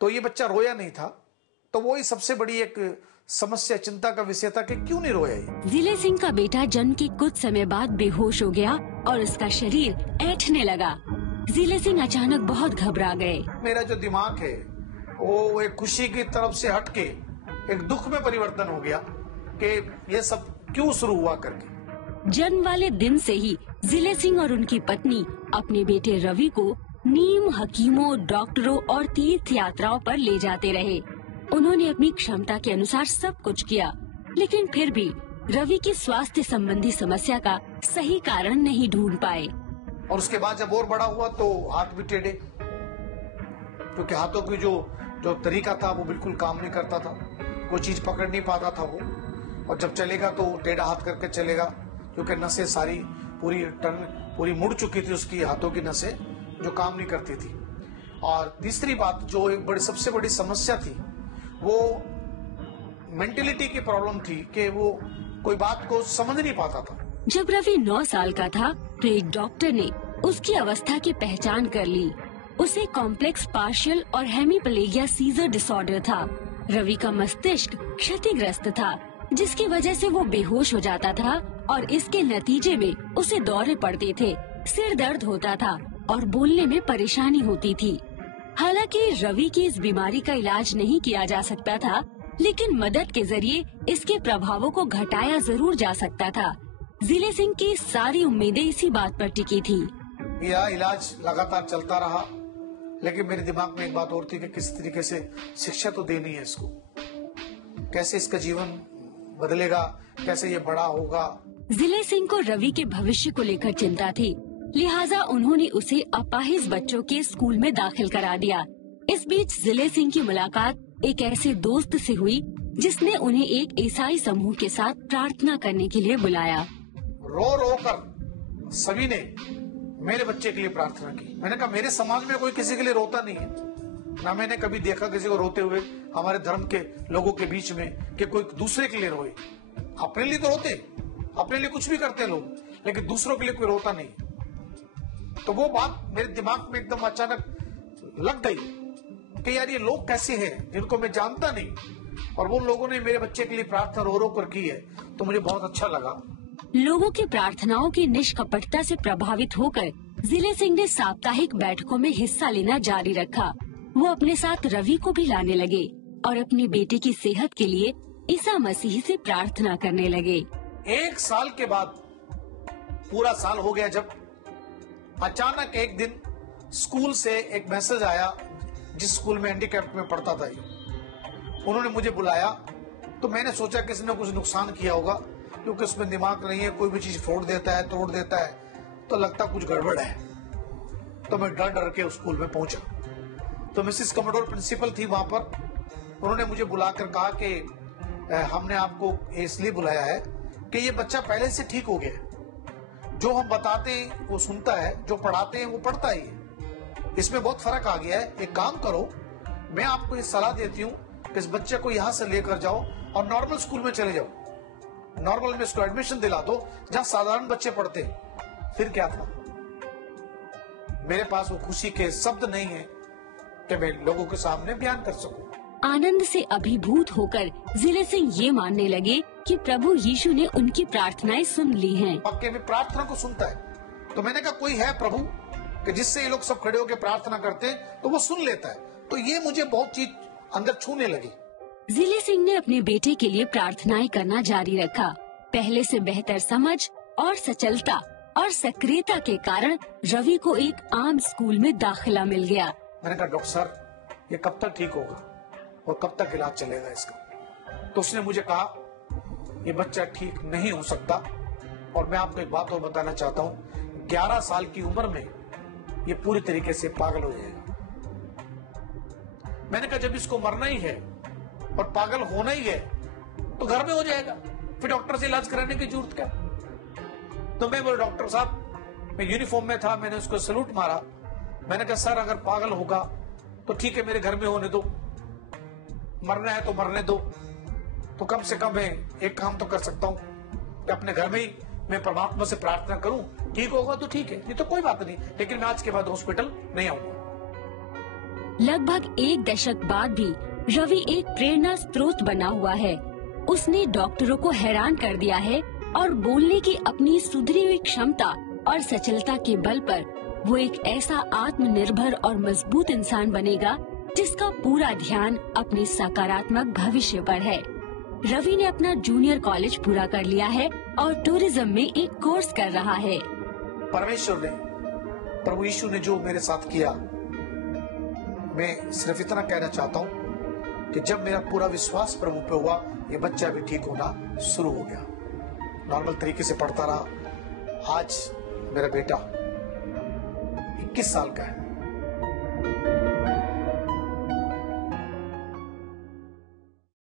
तो ये बच्चा रोया नहीं था। तो वही सबसे बड़ी एक समस्या, चिंता का विषय था कि क्यों नहीं रोया ये। जिले सिंह का बेटा जन्म के कुछ समय बाद बेहोश हो गया और उसका शरीर ऐंठने लगा। जिले सिंह अचानक बहुत घबरा गए। मेरा जो दिमाग है वो एक खुशी की तरफ से हटके एक दुख में परिवर्तन हो गया कि ये सब क्यों शुरू हुआ करके। जन्म वाले दिन से ही जिले सिंह और उनकी पत्नी अपने बेटे रवि को नीम, हकीमों, डॉक्टरों और तीर्थ यात्राओं पर ले जाते रहे। उन्होंने अपनी क्षमता के अनुसार सब कुछ किया, लेकिन फिर भी रवि की स्वास्थ्य संबंधी समस्या का सही कारण नहीं ढूंढ पाए। और उसके बाद जब और बड़ा हुआ तो हाथ भी टेढ़े, क्योंकि हाथों की जो तरीका था वो बिल्कुल काम नहीं करता था, कोई चीज पकड़ नहीं पाता था वो। और जब चलेगा तो टेढ़ा हाथ करके चलेगा, क्योंकि नसें सारी पूरी मुड़ चुकी थी, उसकी हाथों की नसें जो काम नहीं करती थी। और तीसरी बात जो एक सबसे बड़ी समस्या थी वो मेंटेलिटी की प्रॉब्लम थी कि वो कोई बात को समझ नहीं पाता था। जब रवि 9 साल का था तो एक डॉक्टर ने उसकी अवस्था की पहचान कर ली। उसे कॉम्प्लेक्स पार्शियल और हेमीप्लेगिया सीजर डिसऑर्डर था। रवि का मस्तिष्क क्षतिग्रस्त था, जिसकी वजह से वो बेहोश हो जाता था और इसके नतीजे में उसे दौरे पड़ते थे, सिर दर्द होता था और बोलने में परेशानी होती थी। हालांकि रवि की इस बीमारी का इलाज नहीं किया जा सकता था, लेकिन मदद के जरिए इसके प्रभावों को घटाया जरूर जा सकता था। जिले सिंह की सारी उम्मीदें इसी बात पर टिकी थी। यह इलाज लगातार चलता रहा, लेकिन मेरे दिमाग में एक बात और थी कि किस तरीके से शिक्षा तो देनी है इसको, कैसे इसका जीवन बदलेगा, कैसे ये बड़ा होगा। जिले सिंह को रवि के भविष्य को लेकर चिंता थी, लिहाजा उन्होंने उसे अपाहिज बच्चों के स्कूल में दाखिल करा दिया। इस बीच जिले सिंह की मुलाकात एक ऐसे दोस्त से हुई जिसने उन्हें एक ईसाई समूह के साथ प्रार्थना करने के लिए बुलाया। रो रो कर सभी ने मेरे बच्चे के लिए प्रार्थना की। मैंने कहा मेरे समाज में कोई किसी के लिए रोता नहीं है, ना मैंने कभी देखा किसी को रोते हुए हमारे धर्म के लोगों के बीच में कि कोई दूसरे के लिए रोए। अपने लिए तो रोते, अपने लिए कुछ भी करते हैं लोग, लेकिन दूसरों के लिए कोई रोता नहीं। तो वो बात मेरे दिमाग में एकदम अचानक लग गई कि यार ये लोग कैसे हैं जिनको मैं जानता नहीं, और वो लोगों ने मेरे बच्चे के लिए प्रार्थना रो रो कर की है, तो मुझे बहुत अच्छा लगा। लोगों की प्रार्थनाओं की निष्कपटता से प्रभावित होकर जिले सिंह ने साप्ताहिक बैठकों में हिस्सा लेना जारी रखा। वो अपने साथ रवि को भी लाने लगे और अपने बेटे की सेहत के लिए ईसा मसीह से प्रार्थना करने लगे। 1 साल के बाद, पूरा साल हो गया, जब अचानक एक दिन स्कूल से एक मैसेज आया, जिस स्कूल में हैंडीकैप्ड में पढ़ता था ये, उन्होंने मुझे बुलाया। तो मैंने सोचा किसी ने कुछ नुकसान किया होगा, क्योंकि उसमें दिमाग नहीं है, कोई भी चीज फोड़ देता है, तोड़ देता है, तो लगता कुछ गड़बड़ है। तो मैं डर डर के उस स्कूल में पहुंचा। तो मिसेस कमोडोर प्रिंसिपल थी वहां पर, उन्होंने मुझे बुलाकर कहा कि हमने आपको इसलिए बुलाया है कि ये बच्चा पहले से ठीक हो गया है, जो हम बताते हैं वो सुनता है, जो पढ़ाते हैं वो पढ़ता ही है, इसमें बहुत फर्क आ गया है। एक काम करो, मैं आपको ये सलाह देती हूँ कि इस बच्चे को यहाँ से लेकर जाओ और नॉर्मल स्कूल में चले जाओ, नॉर्मल में इसको एडमिशन दिला दो जहाँ साधारण बच्चे पढ़ते हैं। फिर क्या था, मेरे पास वो खुशी के शब्द नहीं है कि मैं लोगों के सामने बयान कर सकूं। आनंद से अभिभूत होकर जिले सिंह ये मानने लगे कि प्रभु यीशु ने उनकी प्रार्थनाएं सुन ली हैं। पक्के में प्रार्थना को सुनता है। तो मैंने कहा कोई है प्रभु कि जिससे ये लोग सब खड़े होकर प्रार्थना करते हैं तो वो सुन लेता है। तो ये मुझे बहुत चीज अंदर छूने लगी। जिले सिंह ने अपने बेटे के लिए प्रार्थनाएं करना जारी रखा। पहले से बेहतर समझ और सचलता और सक्रियता के कारण रवि को एक आम स्कूल में दाखिला मिल गया। मैंने कहा डॉक्टर सर, ये कब तक ठीक होगा और कब तक इलाज चलेगा इसका? तो उसने मुझे कहा ये बच्चा ठीक नहीं हो सकता, और मैं आपको एक बात और बताना चाहता हूँ, 11 साल की उम्र में ये पूरी तरीके से पागल हो जाएगा। मैंने कहा जब इसको मरना ही है और पागल होना ही है तो घर में हो जाएगा, फिर डॉक्टर से इलाज कराने की जरूरत क्या? तो मैं बोला डॉक्टर साहब, मैं यूनिफॉर्म में था, मैंने उसको सैल्यूट मारा। मैंने कहा सर अगर पागल होगा तो ठीक है, मेरे घर में होने दो, मरना है तो मरने दो। तो कम से कम मैं एक काम तो कर सकता हूँ कि अपने घर में ही मैं परमात्मा से प्रार्थना करूं, ठीक होगा तो ठीक है, नहीं तो कोई बात नहीं, लेकिन मैं आज के बाद हॉस्पिटल नहीं आऊंगा। लगभग 1 दशक बाद भी रवि एक प्रेरणा स्रोत बना हुआ है। उसने डॉक्टरों को हैरान कर दिया है और बोलने की अपनी सुधरी हुई क्षमता और सचलता के बल पर वो एक ऐसा आत्मनिर्भर और मजबूत इंसान बनेगा जिसका पूरा ध्यान अपने सकारात्मक भविष्य पर है। रवि ने अपना जूनियर कॉलेज पूरा कर लिया है और टूरिज्म में एक कोर्स कर रहा है। परमेश्वर ने, प्रभु यीशु ने जो मेरे साथ किया, मैं सिर्फ इतना कहना चाहता हूँ कि जब मेरा पूरा विश्वास प्रभु पे हुआ, ये बच्चा भी ठीक होना शुरू हो गया। नॉर्मल तरीके से पढ़ता रहा। आज मेरा बेटा 21 साल का है।